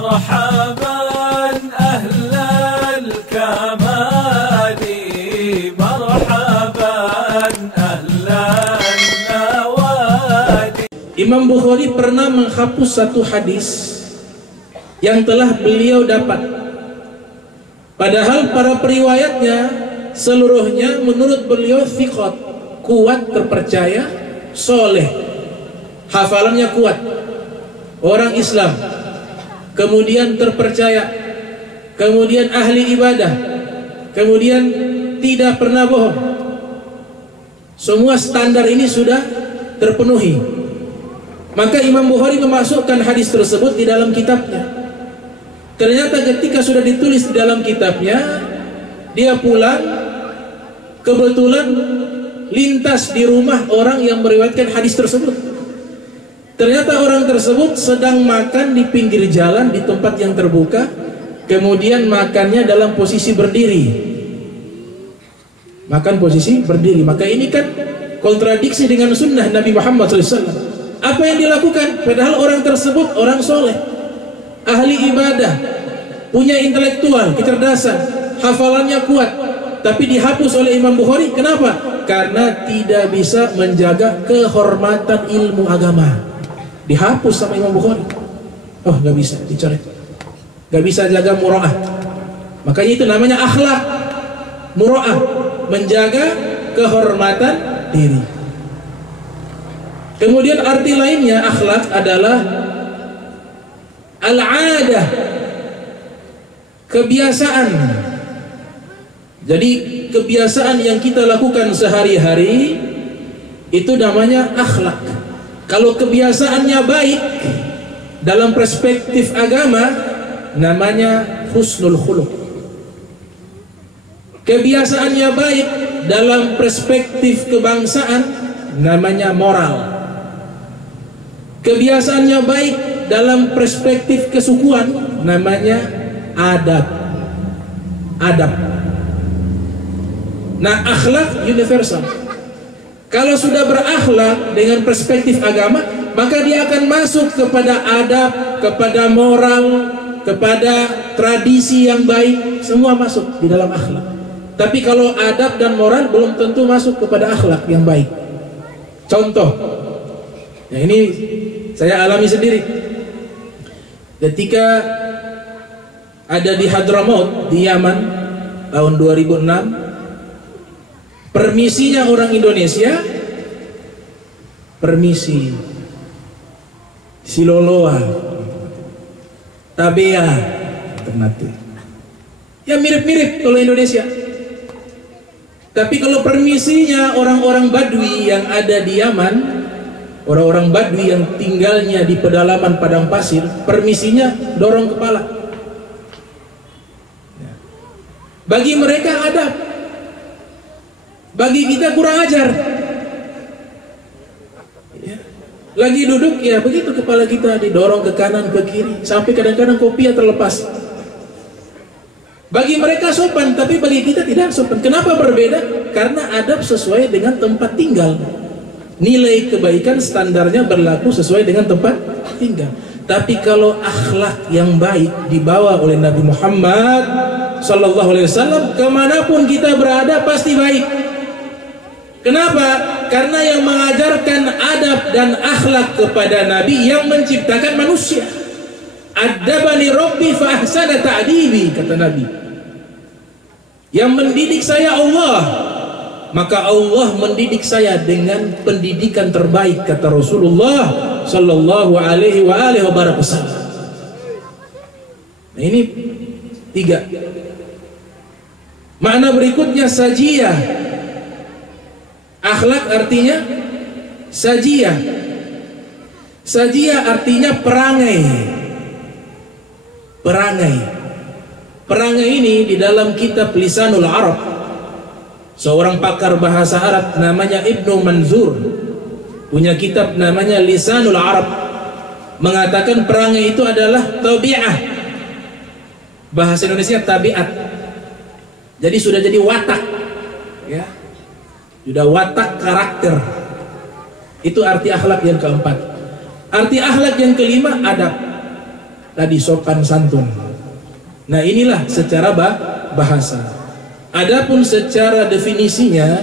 مرحبا أهل الكمال مرحبا أهل النوادي. Imam Bukhari pernah menghapus satu hadis yang telah beliau dapat, padahal para periwayatnya seluruhnya menurut beliau thiqat, kuat, terpercaya, soleh, hafalannya kuat, orang Islam, kemudian terpercaya, kemudian ahli ibadah, kemudian tidak pernah bohong. Semua standar ini sudah terpenuhi. Maka Imam Bukhari memasukkan hadis tersebut di dalam kitabnya. Ternyata ketika sudah ditulis di dalam kitabnya, dia pulang, kebetulan lintas di rumah orang yang meriwayatkan hadis tersebut. Ternyata orang tersebut sedang makan di pinggir jalan di tempat yang terbuka, kemudian makannya dalam posisi berdiri. Makan posisi berdiri. Maka ini kan kontradiksi dengan sunnah Nabi Muhammad SAW. Apa yang dilakukan? Padahal orang tersebut orang soleh, ahli ibadah, punya intelektual, kecerdasan, hafalannya kuat, tapi dihapus oleh Imam Bukhari. Kenapa? Karena tidak bisa menjaga kehormatan ilmu agama. Dihapus sama Imam Bukhari. Oh, nggak bisa dicoret, nggak bisa jaga mura'ah. Makanya itu namanya akhlak, mura'ah, menjaga kehormatan diri. Kemudian arti lainnya akhlak adalah al-'adah, kebiasaan. Jadi kebiasaan yang kita lakukan sehari-hari itu namanya akhlak. Kalau kebiasaannya baik dalam perspektif agama namanya husnul khuluq. Kebiasaannya baik dalam perspektif kebangsaan namanya moral. Kebiasaannya baik dalam perspektif kesukuan namanya adab. Adab. Nah, akhlak universal. Kalau sudah berakhlak dengan perspektif agama, maka dia akan masuk kepada adab, kepada moral, kepada tradisi yang baik, semua masuk di dalam akhlak. Tapi kalau adab dan moral belum tentu masuk kepada akhlak yang baik. Contoh, ya ini saya alami sendiri. Ketika ada di Hadramaut di Yaman tahun 2006, permisinya orang Indonesia, permisi, siloloa, tabea, alternatif. Ya mirip-mirip kalau Indonesia. Tapi kalau permisinya orang-orang Badui yang ada di Yaman, orang-orang Badui yang tinggalnya di pedalaman padang pasir, permisinya dorong kepala. Bagi mereka adab, bagi kita kurang ajar. Lagi duduk ya begitu, kepala kita didorong ke kanan ke kiri, sampai kadang-kadang kopiah terlepas. Bagi mereka sopan, tapi bagi kita tidak sopan. Kenapa berbeda? Karena adab sesuai dengan tempat tinggal. Nilai kebaikan standarnya berlaku sesuai dengan tempat tinggal. Tapi kalau akhlak yang baik dibawa oleh Nabi Muhammad SAW, kemanapun kita berada pasti baik. Kenapa? Karena yang mengajarkan adab dan akhlak kepada Nabi yang menciptakan manusia. Adabani Rabbi fa ahsana ta'dibi, kata Nabi. Yang mendidik saya Allah, maka Allah mendidik saya dengan pendidikan terbaik, kata Rasulullah sallallahu alaihi wasallam. Nah, ini 3. Makna berikutnya sajiyah. Akhlak artinya sajiyah. Sajiyah artinya perangai. Perangai. Perangai ini di dalam kitab Lisanul Arab, seorang pakar bahasa Arab namanya Ibnu Manzur punya kitab namanya Lisanul Arab, mengatakan perangai itu adalah tabi'ah. Bahasa Indonesia tabiat. Jadi sudah jadi watak, ya. Sudah watak karakter. Itu arti akhlak yang keempat. Arti akhlak yang kelima adab. tadi sopan santun. Nah inilah secara bahasa. Adapun secara definisinya,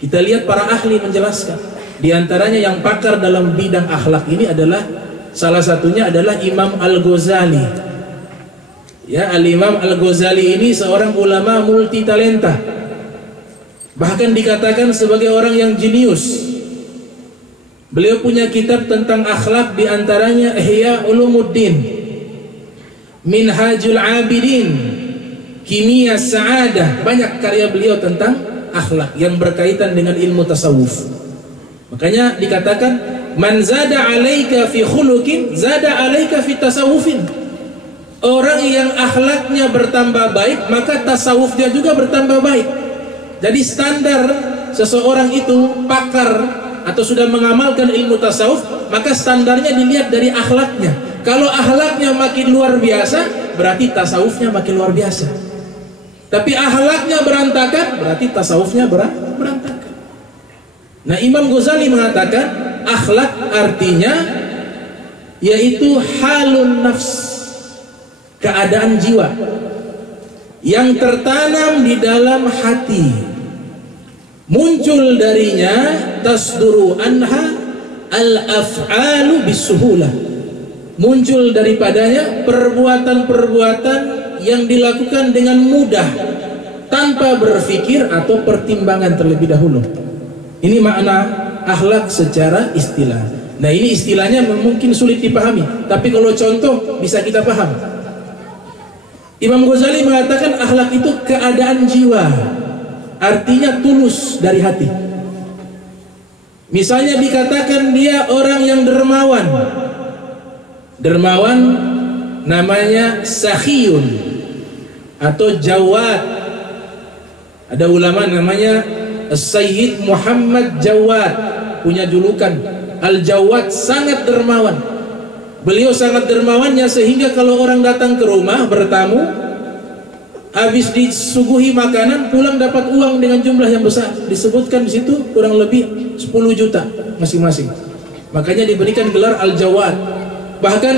kita lihat para ahli menjelaskan. Di antaranya yang pakar dalam bidang akhlak ini adalah, salah satunya adalah Imam Al-Ghazali. Ya, Al-Imam Al-Ghazali ini seorang ulama multitalenta. Bahkan dikatakan sebagai orang yang jenius. Beliau punya kitab tentang akhlak, di antaranya Ihya Ulumuddin, Minhajul Abidin, Kimia Sa'adah. Banyak karya beliau tentang akhlak yang berkaitan dengan ilmu tasawuf. Makanya dikatakan, man zada alaika fi khuluqin zada alaika fi tasawufin. Orang yang akhlaknya bertambah baik, maka tasawufnya juga bertambah baik. Jadi standar seseorang itu pakar atau sudah mengamalkan ilmu tasawuf, maka standarnya dilihat dari akhlaknya. Kalau akhlaknya makin luar biasa, berarti tasawufnya makin luar biasa. Tapi akhlaknya berantakan, berarti tasawufnya berantakan. Nah, Imam Ghazali mengatakan akhlak artinya yaitu halun nafs, keadaan jiwa yang tertanam di dalam hati, muncul darinya tasduru anha al-af'alu bisuhulah, muncul daripadanya perbuatan-perbuatan yang dilakukan dengan mudah tanpa berpikir atau pertimbangan terlebih dahulu. Ini makna akhlak secara istilah. Nah, ini istilahnya mungkin sulit dipahami, tapi kalau contoh bisa kita paham. Imam Ghazali mengatakan akhlak itu keadaan jiwa, artinya tulus dari hati. Misalnya dikatakan dia orang yang dermawan. Dermawan namanya sakhiyun atau jawad. Ada ulama namanya Sayyid Muhammad Jawad, punya julukan Al-Jawad, sangat dermawan. Beliau sangat dermawannya sehingga kalau orang datang ke rumah bertamu, habis disuguhi makanan, pulang dapat uang dengan jumlah yang besar. Disebutkan di situ kurang lebih 10 juta masing-masing. Makanya diberikan gelar Al-Jawad. Bahkan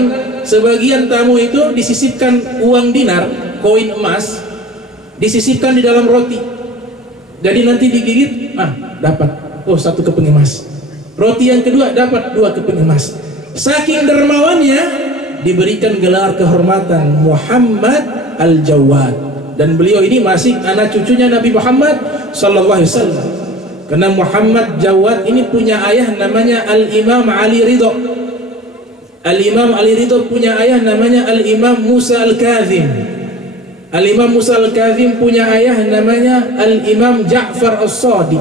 sebagian tamu itu disisipkan uang dinar, koin emas, disisipkan di dalam roti. Jadi nanti digigit, dapat, satu keping emas. Roti yang kedua dapat 2 keping emas. Saking dermawannya diberikan gelar kehormatan Muhammad Al-Jawad. Dan beliau ini masih anak cucunya Nabi Muhammad sallallahu alaihi wasallam. Karena Muhammad Jawad ini punya ayah namanya Al-Imam Ali Ridho. Al-Imam Ali Ridho punya ayah namanya Al-Imam Musa Al-Kazim. Al-Imam Musa Al-Kazim punya ayah namanya Al-Imam Ja'far As-Sadiq.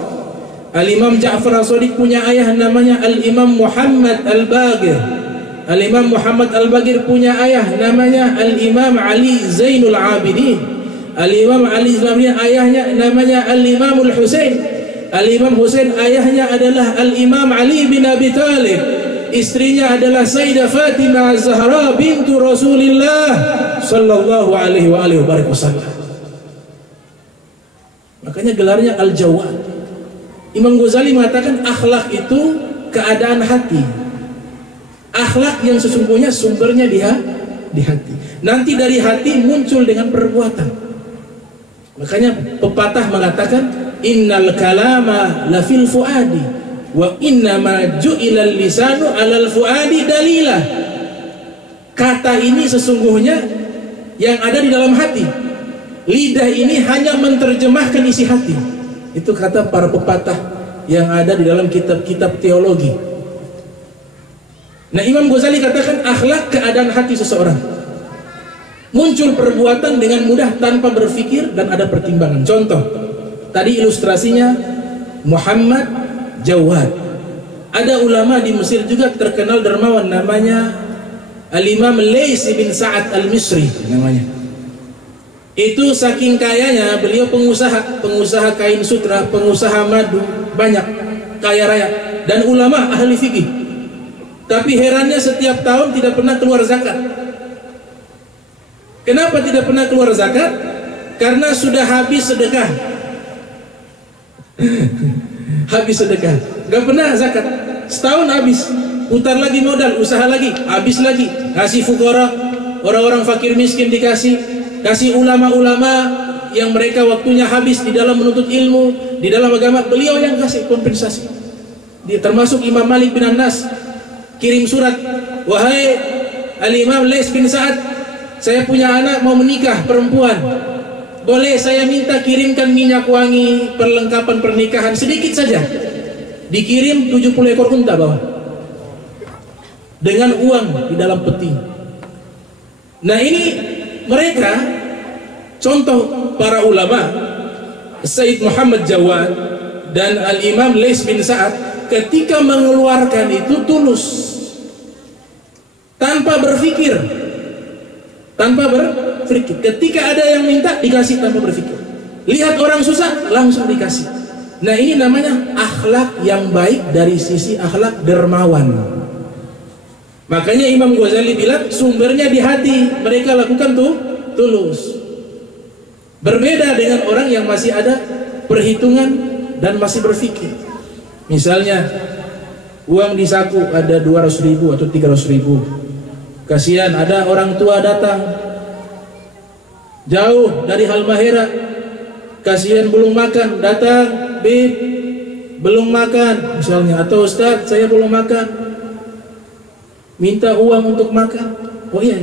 Al-Imam Ja'far As-Sadiq punya ayah namanya Al-Imam Muhammad Al-Bagir. Al-Imam Muhammad Al-Bagir punya ayah namanya Al-Imam Ali Zainul Abidin. Al-Imam Ali Zainul Abidin ayahnya namanya Al-Imam Al-Husain. Al-Imam Husain ayahnya adalah Al-Imam Ali bin Abi Talib. Istrinya adalah Sayyidah Fatimah Az-Zahra bintu Rasulillah sallallahu alaihi wasallam. Makanya gelarnya Al-Jawad. Imam Ghazali mengatakan akhlak itu keadaan hati. Akhlak yang sesungguhnya sumbernya di hati. Nanti dari hati muncul dengan perbuatan. Makanya pepatah mengatakan innal kalama lafil fuadi wa innama ju'ilal lisanu alal fuadi dalilah. Kata ini sesungguhnya yang ada di dalam hati. Lidah ini hanya menerjemahkan isi hati. Itu kata para pepatah yang ada di dalam kitab-kitab teologi. Nah, Imam Ghazali katakan akhlak keadaan hati seseorang. Muncul perbuatan dengan mudah tanpa berpikir dan ada pertimbangan. Contoh, tadi ilustrasinya Muhammad Jawad. Ada ulama di Mesir juga terkenal dermawan, namanya Al-Imam Laits bin Sa'ad Al-Misri namanya. Itu saking kayanya beliau pengusaha kain sutra, pengusaha madu, banyak, kaya raya, dan ulama ahli fikih. Tapi herannya setiap tahun tidak pernah keluar zakat. Kenapa tidak pernah keluar zakat? Karena sudah habis sedekah. Habis sedekah, gak pernah zakat. Setahun habis. putar lagi modal, usaha lagi, habis lagi, kasih fukara, orang-orang fakir miskin dikasih, kasih ulama-ulama yang mereka waktunya habis di dalam menuntut ilmu, di dalam agama, beliau yang kasih kompensasi. Dia termasuk Imam Malik bin Anas kirim surat, wahai Al-Imam Lais bin Sa'ad, saya punya anak mau menikah perempuan, boleh saya minta kirimkan minyak wangi, perlengkapan pernikahan sedikit saja. Dikirim 70 ekor unta bawah dengan uang di dalam peti. Nah ini mereka contoh para ulama, Sayyid Muhammad Jawad dan Al-Imam Lais bin Sa'ad, ketika mengeluarkan itu tulus, tanpa berpikir. Ketika ada yang minta dikasih tanpa berpikir. Lihat orang susah langsung dikasih. Nah ini namanya akhlak yang baik dari sisi akhlak dermawan. Makanya Imam Ghazali bilang sumbernya di hati, mereka lakukan tuh tulus. Berbeda dengan orang yang masih ada perhitungan dan masih berpikir. Misalnya uang di saku ada 200.000 atau 300.000. Kasihan ada orang tua datang jauh dari Halmahera, kasihan belum makan, datang, Bib, belum makan misalnya, atau Ustaz saya belum makan, minta uang untuk makan. Oh iya,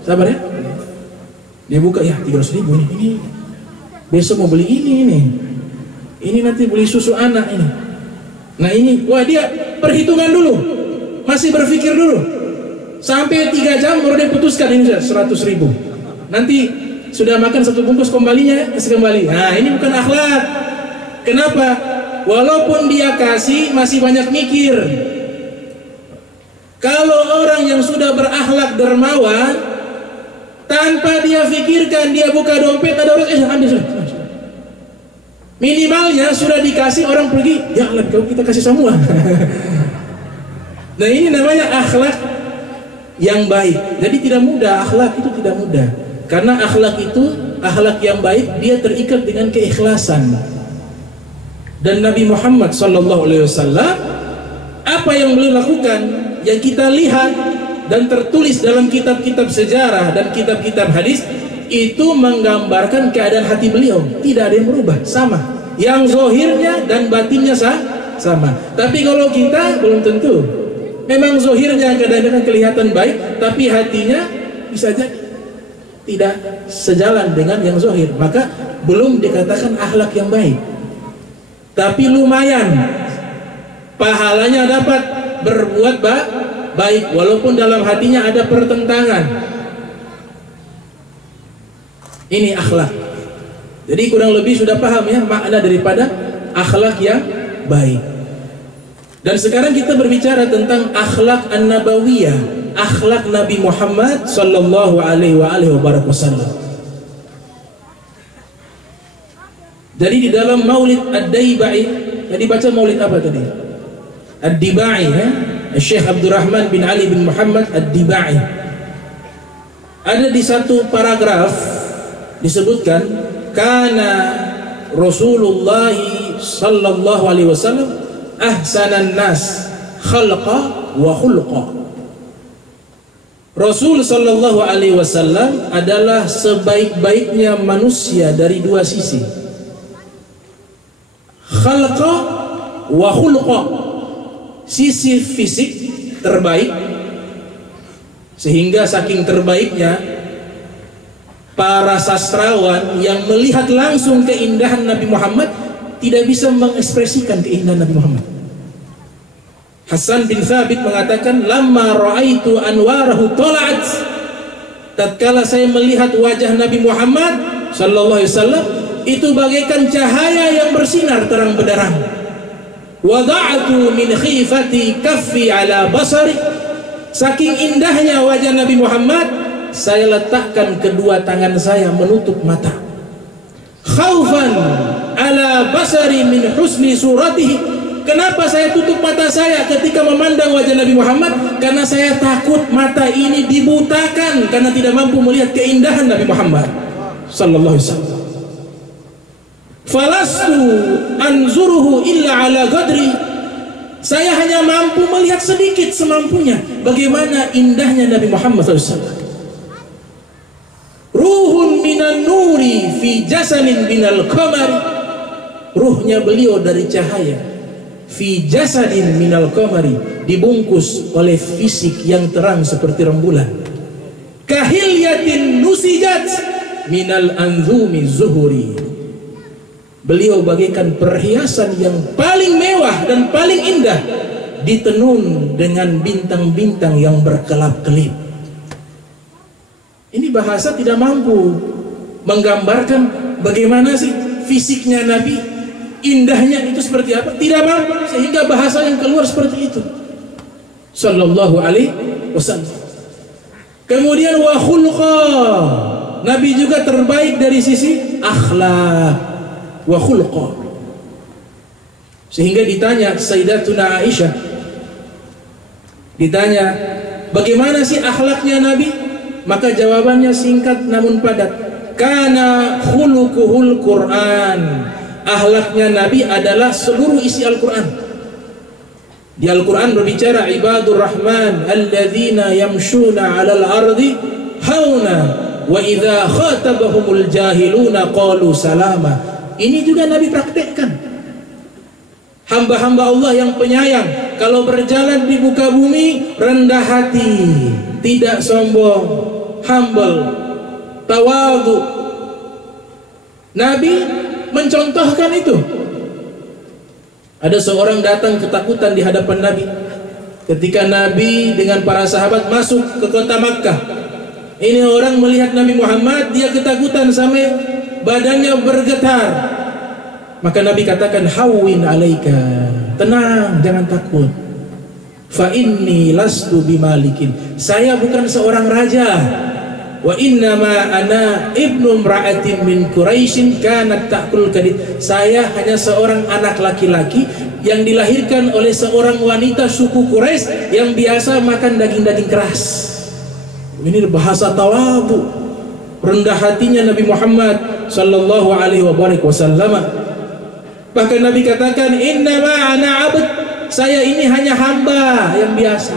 sabar ya. Dia buka, ya 300.000 ini besok mau beli ini nanti beli susu anak ini. Nah ini, wah dia perhitungan dulu, masih berpikir dulu, sampai 3 jam baru dia putuskan ini 100.000. Nanti sudah makan 1 bungkus kembalinya kasih kembali. Nah ini bukan akhlak. Kenapa? Walaupun dia kasih masih banyak mikir. Kalau orang yang sudah berakhlak dermawan, tanpa dia pikirkan, dia buka dompet, ada orang ambil sudah. Minimalnya sudah dikasih, orang pergi, ya Allah kalau kita kasih semua. Nah ini namanya akhlak yang baik. Jadi tidak mudah, akhlak itu tidak mudah. Karena akhlak itu, akhlak yang baik, dia terikat dengan keikhlasan. Dan Nabi Muhammad SAW, apa yang beliau lakukan, yang kita lihat dan tertulis dalam kitab-kitab sejarah dan kitab-kitab hadis, itu menggambarkan keadaan hati beliau. Tidak ada yang berubah, sama. Yang zohirnya dan batinnya sama. Tapi kalau kita belum tentu. Memang zohirnya kadang-kadang kelihatan baik, tapi hatinya bisa jadi tidak sejalan dengan yang zohir. Maka belum dikatakan akhlak yang baik. Tapi lumayan, pahalanya dapat, berbuat baik walaupun dalam hatinya ada pertentangan. Ini akhlak. Jadi kurang lebih sudah paham ya makna daripada akhlak yang baik. Dan sekarang kita berbicara tentang akhlak an-nabawiyah, akhlak Nabi Muhammad sallallahu alaihi wasallam. Jadi di dalam Maulid Ad-Daibai, tadi baca Maulid apa tadi? Ad-Dibai ya? Syekh Abdurrahman bin Ali bin Muhammad Ad-Dibai. Ada di satu paragraf disebutkan, kana Rasulullah sallallahu alaihi wasallam ahsanan nas khalqa wa khulqa. Rasul sallallahu alaihi wasallam adalah sebaik-baiknya manusia dari 2 sisi. Khalqa wa khulqa, sisi fisik terbaik, sehingga saking terbaiknya para sastrawan yang melihat langsung keindahan Nabi Muhammad tidak bisa mengekspresikan keindahan Nabi Muhammad. Hasan bin Thabit mengatakan, lamma ra'aitu anwarahu tala'at, tatkala saya melihat wajah Nabi Muhammad sallallahu alaihi wasallam, itu bagaikan cahaya yang bersinar terang benderang. Wada'tu min khifati kaffi ala basari, saking indahnya wajah Nabi Muhammad, saya letakkan kedua tangan saya menutup mata. Khaufan ala basari min husni suratihi, kenapa saya tutup mata saya ketika memandang wajah Nabi Muhammad? Karena saya takut mata ini dibutakan karena tidak mampu melihat keindahan Nabi Muhammad sallallahu alaihi wasallam. Falastu anzuruhu illa ala qadri, Saya hanya mampu melihat sedikit semampunya. Bagaimana indahnya Nabi Muhammad SAW. Ruhun minan nuri fi jasadin minal qamari. Ruhnya beliau dari cahaya. Fi jasadin minal qamari, dibungkus oleh fisik yang terang seperti rembulan. Kahilyatin nusijat minal anzumi zuhuri. Beliau bagaikan perhiasan yang paling mewah dan paling indah, ditenun dengan bintang-bintang yang berkelap-kelip. Ini bahasa tidak mampu menggambarkan bagaimana sih fisiknya Nabi, indahnya itu seperti apa, tidak mampu, sehingga bahasa yang keluar seperti itu. Sallallahu alaihi wasallam. Kemudian wa khulqa, Nabi juga terbaik dari sisi akhlak. Wa khulqa. Sehingga ditanya Sayyidatuna Aisyah, ditanya bagaimana sih akhlaknya Nabi, maka jawabannya singkat namun padat. Kana khuluquhul Quran. Akhlaknya Nabi adalah seluruh isi Al-Quran. Di Al-Quran berbicara ibadur rahman alladzina yamshuna 'alal ardi hauna wa idza khatabahumul jahiluna qalu salama. Ini juga Nabi praktekkan. Hamba-hamba Allah yang penyayang, kalau berjalan di muka bumi rendah hati, tidak sombong, humble, tawadhu. Nabi mencontohkan itu. Ada seorang datang ketakutan di hadapan Nabi. Ketika Nabi dengan para sahabat masuk ke kota Makkah, ini orang melihat Nabi Muhammad, dia ketakutan sampai badannya bergetar. Maka Nabi katakan, hawwin alaika, tenang, jangan takut. Fa inni lastu bimalikin, saya bukan seorang raja. Wa innama ana ibnu imra'atin min Quraisyin kanat ta'kul kadid. Saya hanya seorang anak laki-laki yang dilahirkan oleh seorang wanita suku Quraisy yang biasa makan daging-daging keras. Ini bahasa tawadhu, rendah hatinya Nabi Muhammad sallallahu alaihi wasallam. Bahkan Nabi katakan, innama ana abd, saya ini hanya hamba yang biasa.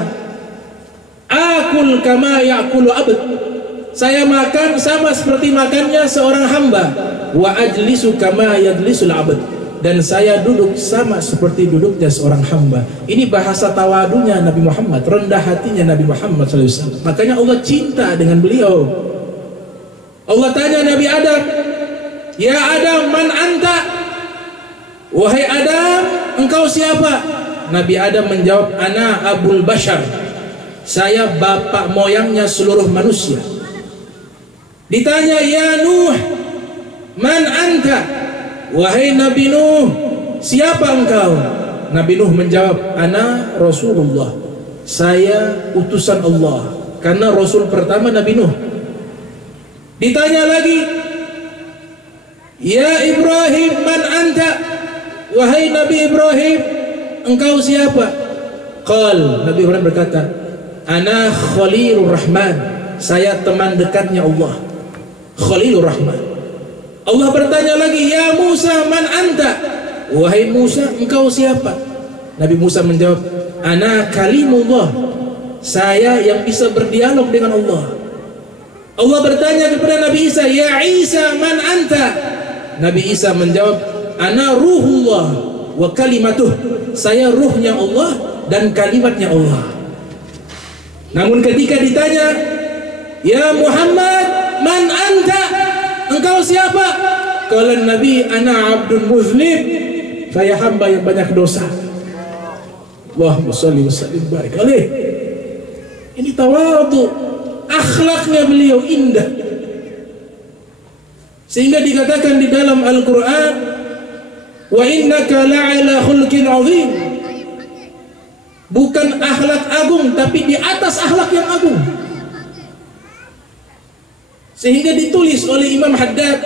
Akul kama ya'kulu abd, saya makan sama seperti makannya seorang hamba. Wa ajlisu kama yajlisul abd, dan saya duduk sama seperti duduknya seorang hamba. Ini bahasa tawadunya Nabi Muhammad, rendah hatinya Nabi Muhammad SAW. Makanya Allah cinta dengan beliau. Allah tanya Nabi Adam, ya Adam, man anta? Wahai Adam, engkau siapa? Nabi Adam menjawab, ana abul bashar, saya bapak moyangnya seluruh manusia. Ditanya, ya Nuh, man anta? Wahai Nabi Nuh, siapa engkau? Nabi Nuh menjawab, ana Rasulullah, saya utusan Allah. Karena Rasul pertama Nabi Nuh. Ditanya lagi, ya Ibrahim, man anta? Wahai Nabi Ibrahim, engkau siapa? Qal, Nabi Ibrahim berkata, ana Khalilur Rahman, saya teman dekatnya Allah. Khalilur Rahman. Allah bertanya lagi, ya Musa, man anta? Wahai Musa, engkau siapa? Nabi Musa menjawab, ana kalimullah, saya yang bisa berdialog dengan Allah. Allah bertanya kepada Nabi Isa, ya Isa, man anta? Nabi Isa menjawab, ana ruhullah wa kalimatuh, saya ruhnya Allah dan kalimatnya Allah. Namun ketika ditanya, ya Muhammad, man anta? Engkau siapa? Kalau Nabi, ana abdun muzlim, saya hamba yang banyak dosa. Allahumma shalli wa sallim barik alaih. Ini tawadhu, akhlaknya beliau indah. Sehingga dikatakan di dalam Al-Quran, wa innaka la'ala khulqin 'azim. Bukan akhlak agung, tapi di atas akhlak yang agung. Sehingga ditulis oleh Imam Haddad,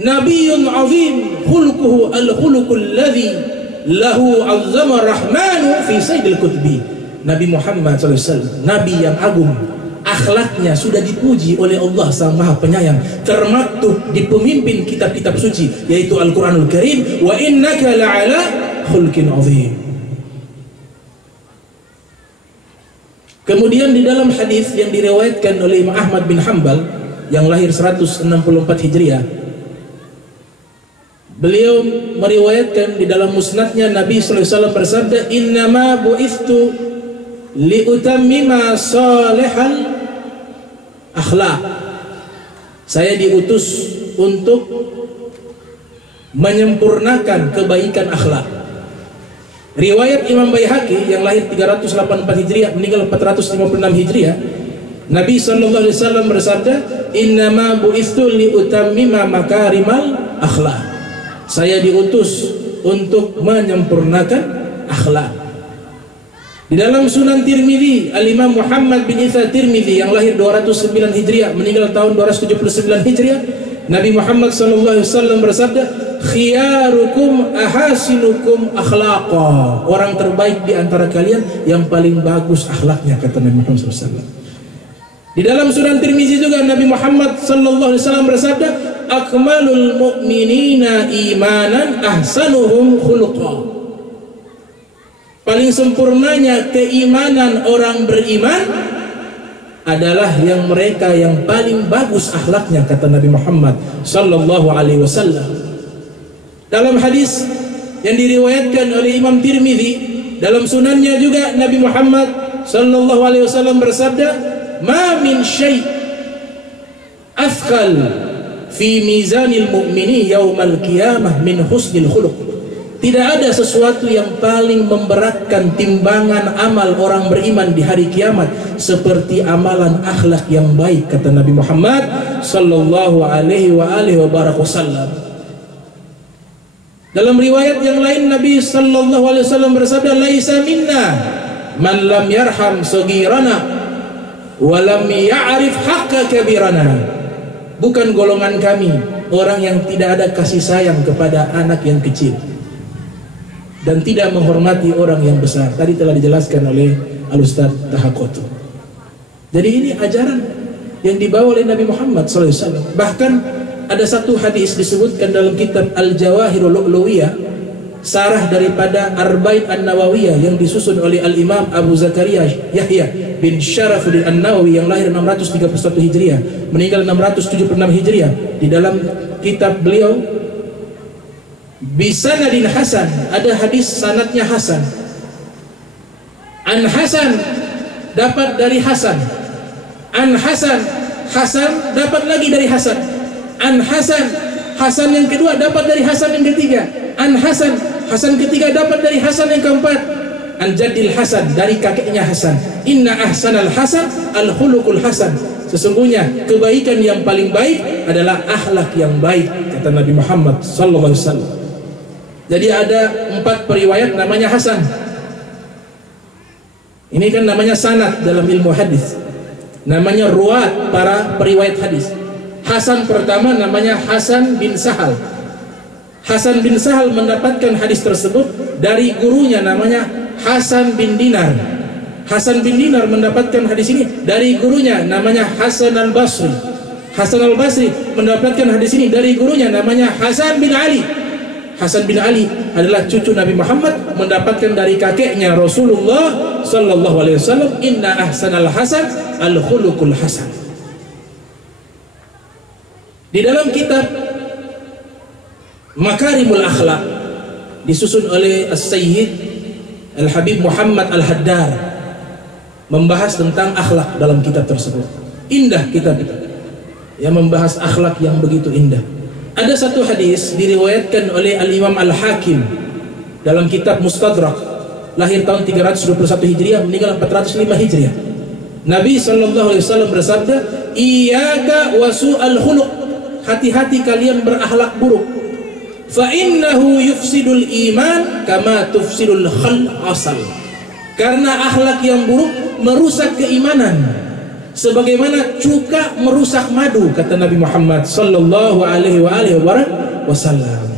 Nabiyyun 'azim khulquhu al-khuluqul ladzi lahu 'azzama rahmanu fi sayyidil qutbi. Nabi Muhammad SAW, Nabi yang agung, akhlaknya sudah dipuji oleh Allah Sang Maha Penyayang, termaktub di pemimpin kitab-kitab suci, yaitu Al-Quranul Karim, wa innaka la'ala khulqin 'azim. Kemudian di dalam hadis yang diriwayatkan oleh Imam Ahmad bin Hanbal yang lahir 164 Hijriah, beliau meriwayatkan di dalam musnadnya Nabi sallallahu alaihi wasallam bersabda, "Innama bu'itstu liutammima salihal akhlaq." Saya diutus untuk menyempurnakan kebaikan akhlak. Riwayat Imam Baihaqi yang lahir 384 Hijriah meninggal 456 Hijriah, Nabi sallallahu alaihi wasallam bersabda, "Innama bu'itstu liutammima makarimal akhlaq." Saya diutus untuk menyempurnakan akhlak. Di dalam Sunan Tirmidzi, Al-Imam Muhammad bin Isa Tirmidzi yang lahir 209 Hijriah meninggal tahun 279 Hijriah, Nabi Muhammad sallallahu alaihi wasallam bersabda, "Khiyarukum ahasinukum akhlaqa." Orang terbaik di antara kalian yang paling bagus akhlaknya, kata Nabi Muhammad sallallahu alaihi wasallam. Di dalam Sunan Tirmizi juga Nabi Muhammad sallallahu alaihi wasallam bersabda, "Akmalul mu'minina imanan ahsanuhum khuluqa." Paling sempurnanya keimanan orang beriman adalah yang mereka yang paling bagus akhlaknya, kata Nabi Muhammad sallallahu alaihi wasallam. Dalam hadis yang diriwayatkan oleh Imam Tirmidzi dalam sunannya juga, Nabi Muhammad sallallahu alaihi wasallam bersabda, "Ma min syai' athqal fi mizanil mu'mini yaumal qiyamah min husnil khuluq." Tidak ada sesuatu yang paling memberatkan timbangan amal orang beriman di hari kiamat seperti amalan akhlak yang baik, kata Nabi Muhammad sallallahu alaihi wasallam. Dalam riwayat yang lain Nabi sallallahu alaihi wasallam bersabda, "Laisa minna man lam yarham saghirana wa lam ya'rif haqqa kabirana." Bukan golongan kami orang yang tidak ada kasih sayang kepada anak yang kecil dan tidak menghormati orang yang besar. Tadi telah dijelaskan oleh Al-Ustaz Tahakoto. Jadi ini ajaran yang dibawa oleh Nabi Muhammad SAW. Bahkan ada satu hadis disebutkan dalam kitab Al-Jawahirul Lu'luwiyah, sarah daripada Arba'in An-Nawawiyah yang disusun oleh Al-Imam Abu Zakaria Yahya bin Syarafuddin An-Nawawi yang lahir 631 Hijriah meninggal 676 Hijriah. Di dalam kitab beliau bisanadin hasan, ada hadis sanadnya hasan. An Hasan dapat dari Hasan, An Hasan, Hasan dapat lagi dari Hasan, An Hasan, Hasan yang kedua dapat dari Hasan yang ketiga, An Hasan, Hasan ketiga dapat dari Hasan yang keempat, An Jaddil Hasan, dari kakeknya Hasan. Inna ahsanal hasan al khuluqul hasan. Sesungguhnya kebaikan yang paling baik adalah akhlak yang baik, kata Nabi Muhammad sallallahu alaihi wasallam. Jadi ada 4 periwayat namanya Hasan. Ini kan namanya sanad dalam ilmu hadis. Namanya ruwat para periwayat hadis. Hasan pertama namanya Hasan bin Sahal. Hasan bin Sahal mendapatkan hadis tersebut dari gurunya namanya Hasan bin Dinar. Hasan bin Dinar mendapatkan hadis ini dari gurunya namanya Hasan al-Basri. Hasan al-Basri mendapatkan hadis ini dari gurunya namanya Hasan bin Ali. Hasan bin Ali adalah cucu Nabi Muhammad, mendapatkan dari kakeknya Rasulullah sallallahu alaihi wasallam, "Inna ahsanal hasan al khuluqul hasan." Di dalam kitab Makarimul Akhlaq disusun oleh As-Sayyid Al-Habib Muhammad Al-Haddar membahas tentang akhlak dalam kitab tersebut. Indah kitab itu yang membahas akhlak yang begitu indah. Ada satu hadis diriwayatkan oleh Al-Imam Al-Hakim dalam kitab Mustadrak, lahir tahun 321 Hijriah meninggal 405 Hijriah. Nabi sallallahu alaihi wasallam bersabda, "Iyyaka wa su'al khuluq." Hati-hati kalian berakhlak buruk. Fa innahu yufsidul iman kama tufsidul khal asal. Karena akhlak yang buruk merusak keimanan sebagaimana cuka merusak madu, kata Nabi Muhammad sallallahu alaihi wasallam.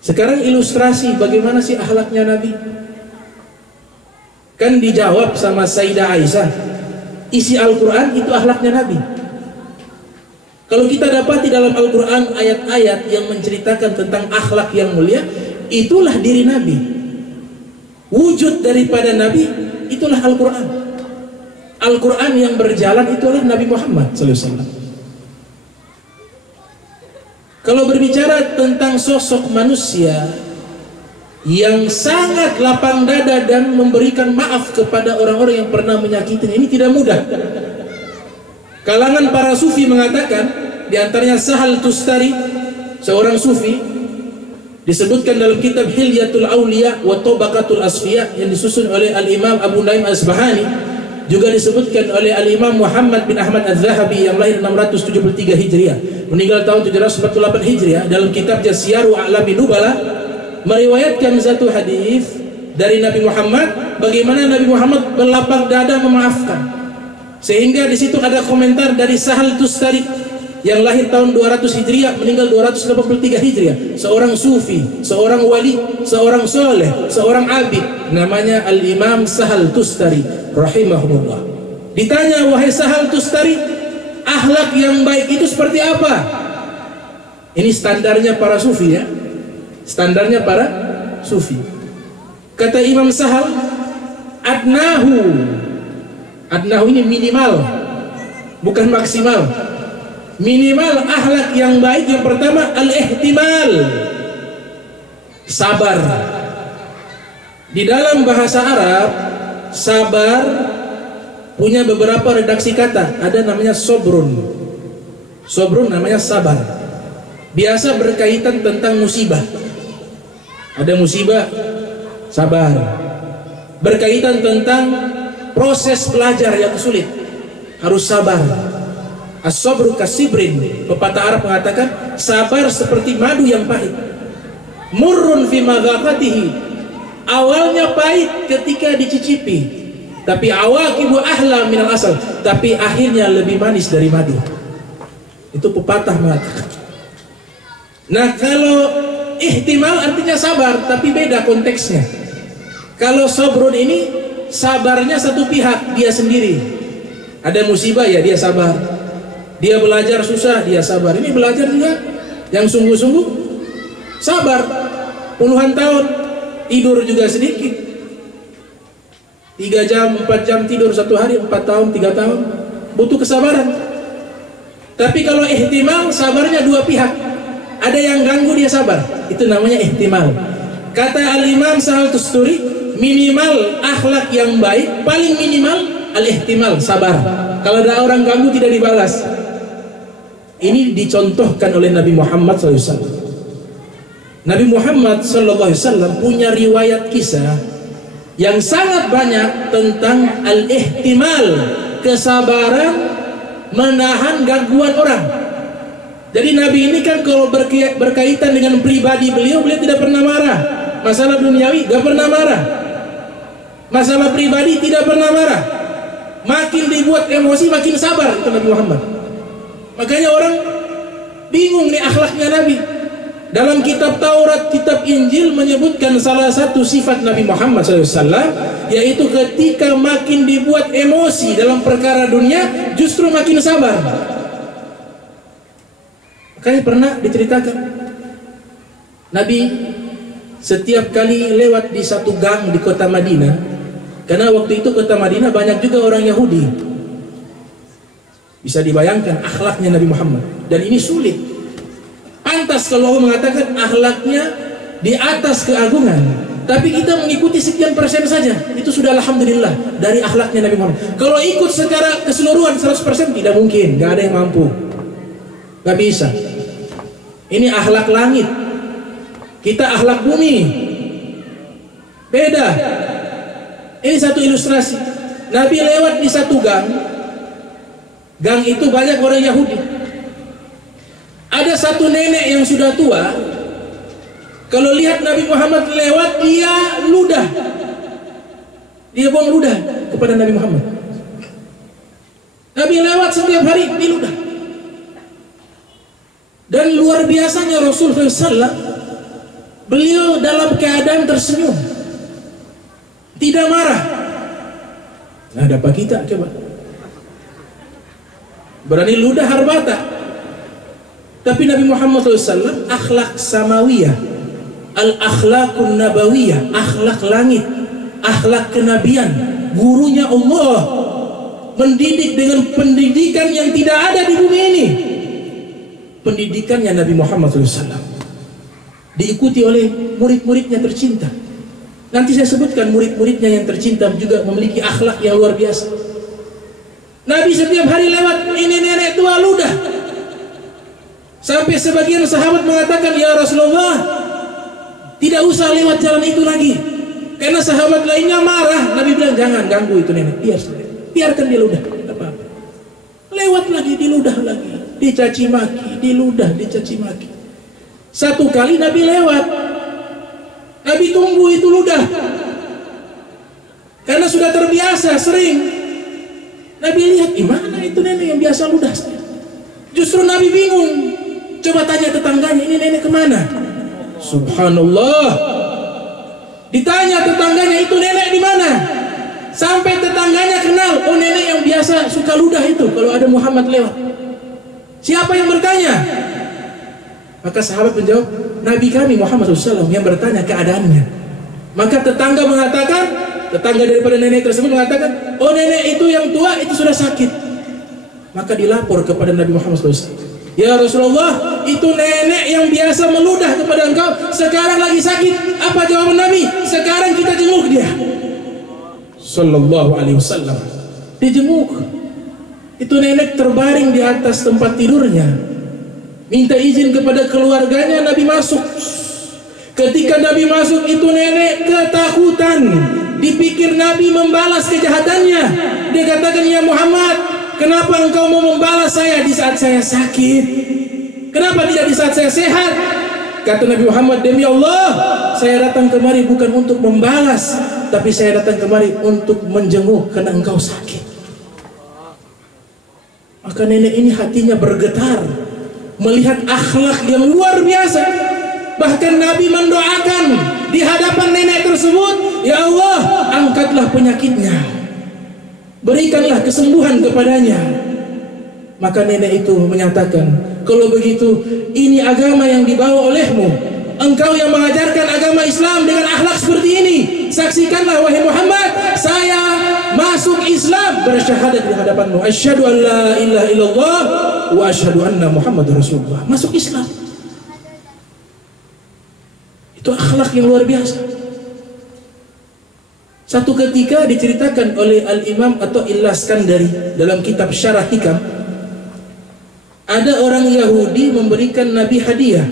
Sekarang ilustrasi bagaimana sih akhlaknya Nabi. Kan dijawab sama Sayyidah Aisyah, isi Al-Quran itu akhlaknya Nabi. Kalau kita dapati dalam Al-Quran ayat-ayat yang menceritakan tentang akhlak yang mulia, itulah diri Nabi. Wujud daripada Nabi itulah Al-Quran. Al-Quran yang berjalan itulah Nabi Muhammad SAW. Kalau berbicara tentang sosok manusia yang sangat lapang dada dan memberikan maaf kepada orang-orang yang pernah menyakitinya, ini tidak mudah. Kalangan para sufi mengatakan, diantaranya Sahal Tustari, seorang sufi, disebutkan dalam kitab Hilyatul Awliya wa Tabaqatul Asfiya yang disusun oleh Al-Imam Abu Naim Asbahani, juga disebutkan oleh Al-Imam Muhammad bin Ahmad Al-Zahabi yang lahir 673 Hijriah, meninggal tahun 748 Hijriah, dalam kitabnya Syiaru A'lami Nubala, meriwayatkan satu hadis dari Nabi Muhammad, bagaimana Nabi Muhammad berlapang dada memaafkan. Sehingga di situ ada komentar dari Sahal Tustari yang lahir tahun 200 Hijriah, meninggal 283 Hijriah, seorang sufi, seorang wali, seorang soleh, seorang abid, namanya Al-Imam Sahal Tustari rahimahullah. Ditanya, wahai Sahal Tustari, akhlak yang baik itu seperti apa? Ini standarnya para sufi ya, standarnya para sufi. Kata Imam Sahal, adnahu ini minimal, bukan maksimal. Minimal akhlak yang baik yang pertama al-ihtimal, sabar. Di dalam bahasa Arab, sabar punya beberapa redaksi kata. Ada namanya sobrun. Sobrun namanya sabar. Biasa berkaitan tentang musibah. Ada musibah, sabar. Berkaitan tentang proses belajar yang sulit, harus sabar. As-sabru kasibrin, pepatah Arab mengatakan sabar seperti madu yang pahit. Murrun fi madzaqatihi, awalnya pahit ketika dicicipi, tapi awaqibu ahla minal asal, tapi akhirnya lebih manis dari madu. Itu pepatah mengatakan. Nah, kalau ihtimal artinya sabar, tapi beda konteksnya. Kalau sabrun ini sabarnya satu pihak, dia sendiri. Ada musibah ya dia sabar. Dia belajar susah, dia sabar. Ini belajar juga yang sungguh-sungguh, sabar. Puluhan tahun, tidur juga sedikit. 3 jam, 4 jam tidur satu hari, 4 tahun, 3 tahun. Butuh kesabaran. Tapi kalau ihtimal, sabarnya dua pihak. Ada yang ganggu, dia sabar. Itu namanya ihtimal. Kata Al-Imam Sahal Tustari, minimal akhlak yang baik, paling minimal al-ihtimal, sabar. Kalau ada orang ganggu tidak dibalas. Ini dicontohkan oleh Nabi Muhammad SAW. Nabi Muhammad SAW punya riwayat kisah yang sangat banyak tentang al-ihtimal, kesabaran menahan gangguan orang. Jadi Nabi ini kan kalau berkaitan dengan pribadi beliau tidak pernah marah. Masalah duniawi gak pernah marah. Masalah pribadi tidak pernah marah. Makin dibuat emosi makin sabar itu Nabi Muhammad. Makanya orang bingung nih akhlaknya Nabi. Dalam kitab Taurat, kitab Injil menyebutkan salah satu sifat Nabi Muhammad SAW, yaitu ketika makin dibuat emosi dalam perkara dunia, justru makin sabar. Makanya pernah diceritakan, Nabi setiap kali lewat di satu gang di kota Madinah, karena waktu itu kota Madinah banyak juga orang Yahudi. Bisa dibayangkan akhlaknya Nabi Muhammad, dan ini sulit. Pantas kalau Allah mengatakan akhlaknya di atas keagungan, tapi kita mengikuti sekian persen saja, itu sudah alhamdulillah dari akhlaknya Nabi Muhammad. Kalau ikut secara keseluruhan 100% tidak mungkin, gak ada yang mampu, gak bisa. Ini akhlak langit, kita akhlak bumi, beda. Ini satu ilustrasi. Nabi lewat di satu gang. Gang itu banyak orang Yahudi. Ada satu nenek yang sudah tua. Kalau lihat Nabi Muhammad lewat, dia ludah. Dia buang ludah kepada Nabi Muhammad. Nabi lewat setiap hari, dia ludah. Dan luar biasanya Rasulullah SAW, beliau dalam keadaan tersenyum, tidak marah. Nah, ada apa kita coba? Berani ludah harbata. Tapi Nabi Muhammad SAW akhlak samawiyah, al-akhlakun nabawiyah, akhlak langit, akhlak kenabian, gurunya Allah, mendidik dengan pendidikan yang tidak ada di bumi ini. Pendidikannya Nabi Muhammad SAW diikuti oleh murid-muridnya tercinta. Nanti saya sebutkan murid-muridnya yang tercinta juga memiliki akhlak yang luar biasa. Nabi setiap hari lewat ini nenek tua ludah, sampai sebagian sahabat mengatakan, ya Rasulullah, tidak usah lewat jalan itu lagi, karena sahabat lainnya marah. Nabi bilang, jangan ganggu itu nenek, biarkan dia ludah, tidak apa-apa. Lewat lagi, diludah lagi, dicaci maki, diludah, dicaci maki. Satu kali Nabi lewat, Nabi tunggu itu ludah, karena sudah terbiasa sering. Nabi lihat, gimana itu nenek yang biasa ludah. Justru Nabi bingung. Coba tanya tetangganya, ini nenek kemana? Subhanallah. Ditanya tetangganya, itu nenek di mana? Sampai tetangganya kenal, oh nenek yang biasa suka ludah itu kalau ada Muhammad lewat. Siapa yang bertanya? Maka sahabat menjawab, Nabi kami Muhammad SAW yang bertanya keadaannya. Maka tetangga mengatakan, tetangga daripada nenek tersebut mengatakan, oh nenek itu yang tua itu sudah sakit. Maka dilapor kepada Nabi Muhammad SAW, ya Rasulullah, itu nenek yang biasa meludah kepada engkau sekarang lagi sakit. Apa jawaban Nabi? Sekarang kita jenguk dia. Sallallahu alaihi wasallam. Dijenguk. Itu nenek terbaring di atas tempat tidurnya, minta izin kepada keluarganya. Nabi masuk. Ketika Nabi masuk, itu nenek ketakutan. Dipikir Nabi membalas kejahatannya. Dia katakan, ya Muhammad, kenapa engkau mau membalas saya di saat saya sakit? Kenapa tidak di saat saya sehat? Kata Nabi Muhammad, demi Allah, saya datang kemari bukan untuk membalas, tapi saya datang kemari untuk menjenguk karena engkau sakit. Maka nenek ini hatinya bergetar melihat akhlak yang luar biasa. Bahkan Nabi mendoakan di hadapan nenek tersebut, ya Allah, angkatlah penyakitnya, berikanlah kesembuhan kepadanya. Maka nenek itu menyatakan, kalau begitu ini agama yang dibawa olehmu, engkau yang mengajarkan agama Islam dengan akhlak seperti ini. Saksikanlah wahai Muhammad, saya masuk Islam, bersyahadat di hadapanmu, asyhadu an la ilaha illallah wa asyhadu anna Muhammadar Rasulullah. Masuk Islam. Itu akhlak yang luar biasa. Satu ketika diceritakan oleh Al-Imam atau Al-Iskandari dalam kitab Syarah Hikam, ada orang Yahudi memberikan Nabi hadiah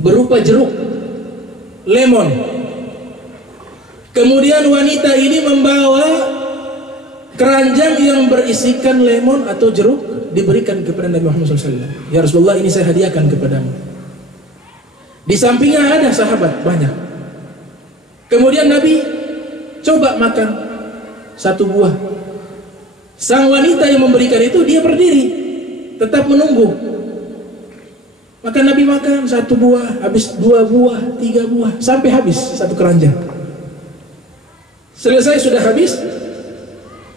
berupa jeruk, lemon. Kemudian wanita ini membawa keranjang yang berisikan lemon atau jeruk, diberikan kepada Nabi Muhammad SAW. Ya Rasulullah, ini saya hadiahkan kepadamu. Di sampingnya ada sahabat banyak. Kemudian Nabi coba makan satu buah. Sang wanita yang memberikan itu, dia berdiri tetap menunggu. Maka Nabi makan satu buah, habis dua buah, tiga buah, sampai habis satu keranjang. Selesai sudah habis,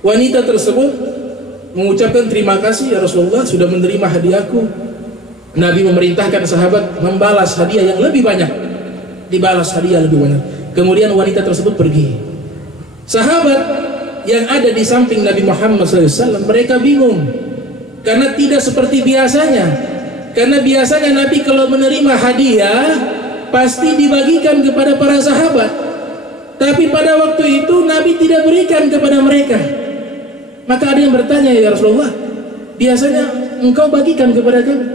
wanita tersebut mengucapkan terima kasih, ya Rasulullah, sudah menerima hadiahku. Nabi memerintahkan sahabat membalas hadiah yang lebih banyak, dibalas hadiah lebih banyak. Kemudian wanita tersebut pergi. Sahabat yang ada di samping Nabi Muhammad SAW, mereka bingung karena tidak seperti biasanya. Karena biasanya Nabi kalau menerima hadiah pasti dibagikan kepada para sahabat, tapi pada waktu itu Nabi tidak berikan kepada mereka. Maka ada yang bertanya, ya Rasulullah, biasanya engkau bagikan kepada kami,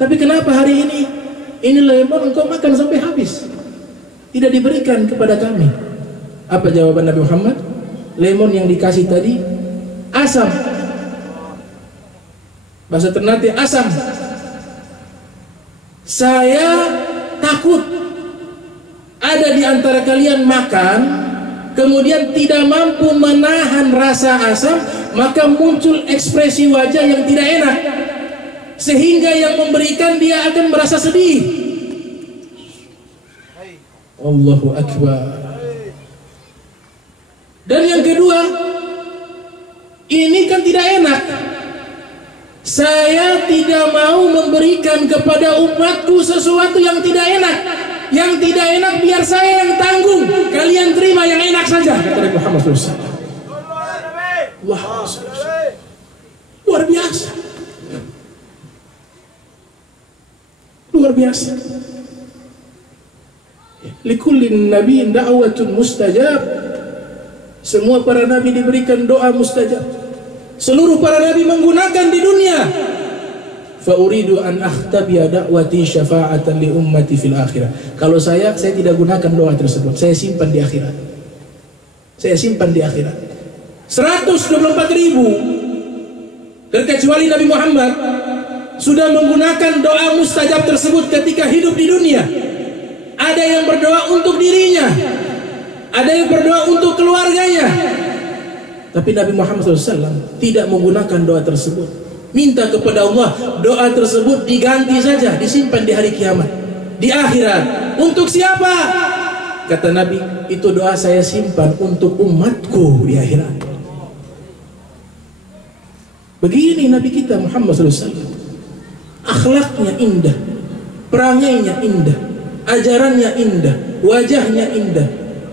tapi kenapa hari ini lemon engkau makan sampai habis, tidak diberikan kepada kami? Apa jawaban Nabi Muhammad? Lemon yang dikasih tadi asam, bahasa Ternate asam. Saya takut ada di antara kalian makan, kemudian tidak mampu menahan rasa asam, maka muncul ekspresi wajah yang tidak enak, sehingga yang memberikan dia akan merasa sedih. Allahu Akbar. Dan yang kedua, ini kan tidak enak. Saya tidak mau memberikan kepada umatku sesuatu yang tidak enak. Yang tidak enak biar saya yang tanggung, kalian terima yang enak saja, kata Nabi Muhammad SAW. Wah, luar biasa. Luar biasa. Likullin nabiin da'watun mustajab. Semua para nabi diberikan doa mustajab. Seluruh para nabi menggunakan di dunia. Fa uridu an akhtabiya da'wati syafa'atan li ummati fil akhirah. Kalau saya tidak gunakan doa tersebut. Saya simpan di akhirat. Saya simpan di akhirat. 124.000 terkecuali Nabi Muhammad sudah menggunakan doa mustajab tersebut ketika hidup di dunia. Ada yang berdoa untuk dirinya, ada yang berdoa untuk keluarganya. Tapi Nabi Muhammad SAW tidak menggunakan doa tersebut. Minta kepada Allah doa tersebut diganti saja, disimpan di hari kiamat, di akhirat. Untuk siapa? Kata Nabi, itu doa saya simpan untuk umatku di akhirat. Begini Nabi kita Muhammad SAW. Akhlaknya indah, perangainya indah, ajarannya indah, wajahnya indah.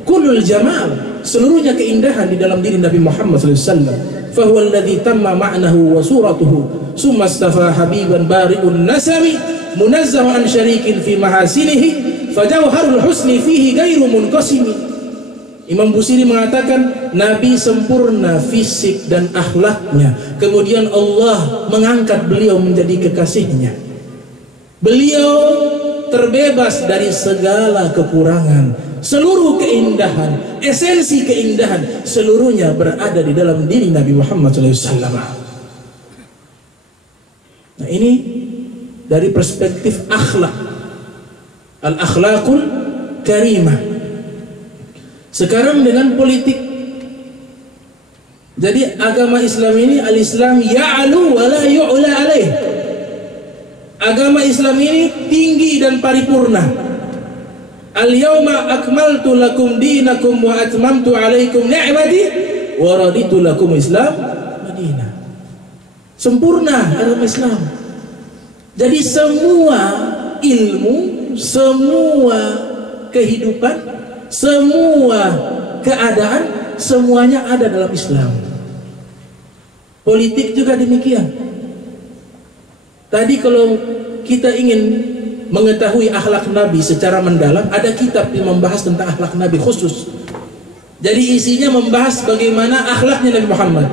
Kullul jamal, seluruhnya keindahan di dalam diri Nabi Muhammad SAW. Fahuwa alladhi tamma ma'nahu wa suratuhu summa astafa habiban bari'un nasami munazzahu an syarikin fi mahasinihi fajawharul husni fihi gairu munqasimi. Imam Busiri mengatakan Nabi sempurna fisik dan akhlaknya, kemudian Allah mengangkat beliau menjadi kekasihnya. Beliau terbebas dari segala kekurangan. Seluruh keindahan, esensi keindahan, seluruhnya berada di dalam diri Nabi Muhammad SAW. Nah, ini dari perspektif akhlak, al-akhlaqul karimah. Sekarang dengan politik. Jadi agama Islam ini, al-Islam ya'lu wa la yu'la alaih. Agama Islam ini tinggi dan paripurna. Al-yawma akmaltu lakum dinakum wa atmamtu alaikum ni'mati wa raditu lakum Islam Madinah. Sempurna agama Islam. Jadi semua ilmu, semua kehidupan, semua keadaan, semuanya ada dalam Islam. Politik juga demikian. Tadi kalau kita ingin mengetahui akhlak Nabi secara mendalam, ada kitab yang membahas tentang akhlak Nabi khusus. Jadi isinya membahas bagaimana akhlaknya Nabi Muhammad.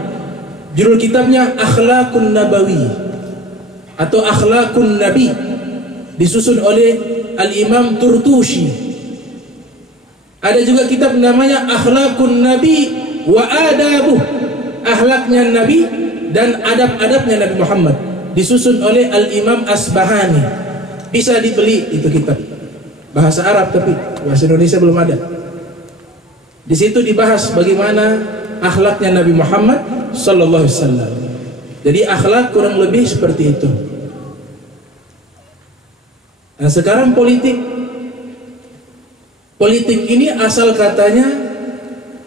Judul kitabnya Akhlakun Nabawi atau Akhlakun Nabi, disusun oleh Al-Imam Turtushi. Ada juga kitab namanya Akhlakun Nabi wa Adabuh, akhlaknya Nabi dan adab-adabnya Nabi Muhammad, disusun oleh Al-Imam Asbahani. Bisa dibeli itu kitab, bahasa Arab tapi bahasa Indonesia belum ada. Di situ dibahas bagaimana akhlaknya Nabi Muhammad sallallahu alaihi wasallam. Jadi akhlak kurang lebih seperti itu. Nah, sekarang politik ini asal katanya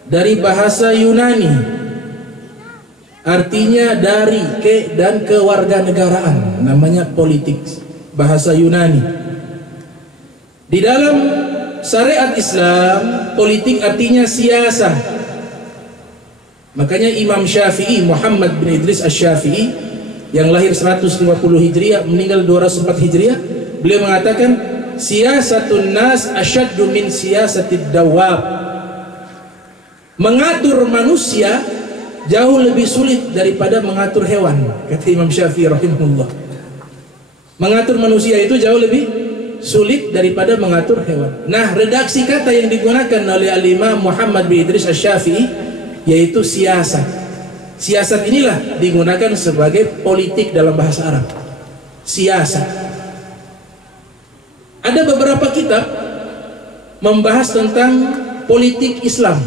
dari bahasa Yunani, artinya dari ke dan kewarganegaraan, namanya politik. Bahasa Yunani. Di dalam syariat Islam, politik artinya siasah. Makanya Imam Syafi'i, Muhammad bin Idris Asy-Syafi'i, yang lahir 150 Hijriah, meninggal 204 Hijriah, beliau mengatakan siyasatun nas asyaddu min siyasatid dawab. Mengatur manusia jauh lebih sulit daripada mengatur hewan, kata Imam Syafi'i rahimahullah. Mengatur manusia itu jauh lebih sulit daripada mengatur hewan. Nah, redaksi kata yang digunakan oleh Al-Imam Muhammad bin Idris Asy-Syafi'i yaitu siasat. Siasat inilah digunakan sebagai politik dalam bahasa Arab. Siasat. Ada beberapa kitab membahas tentang politik Islam.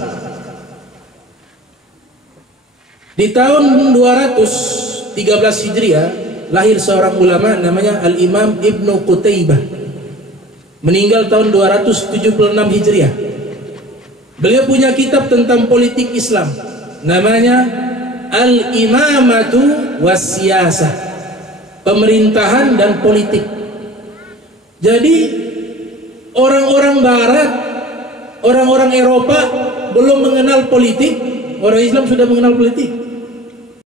Di tahun 213 Hijriah lahir seorang ulama namanya Al-Imam Ibnu Qutaybah, meninggal tahun 276 Hijriah. Beliau punya kitab tentang politik Islam, namanya Al-Imamatu Was-Siyasah, pemerintahan dan politik. Jadi orang-orang Barat, orang-orang Eropa belum mengenal politik, orang Islam sudah mengenal politik.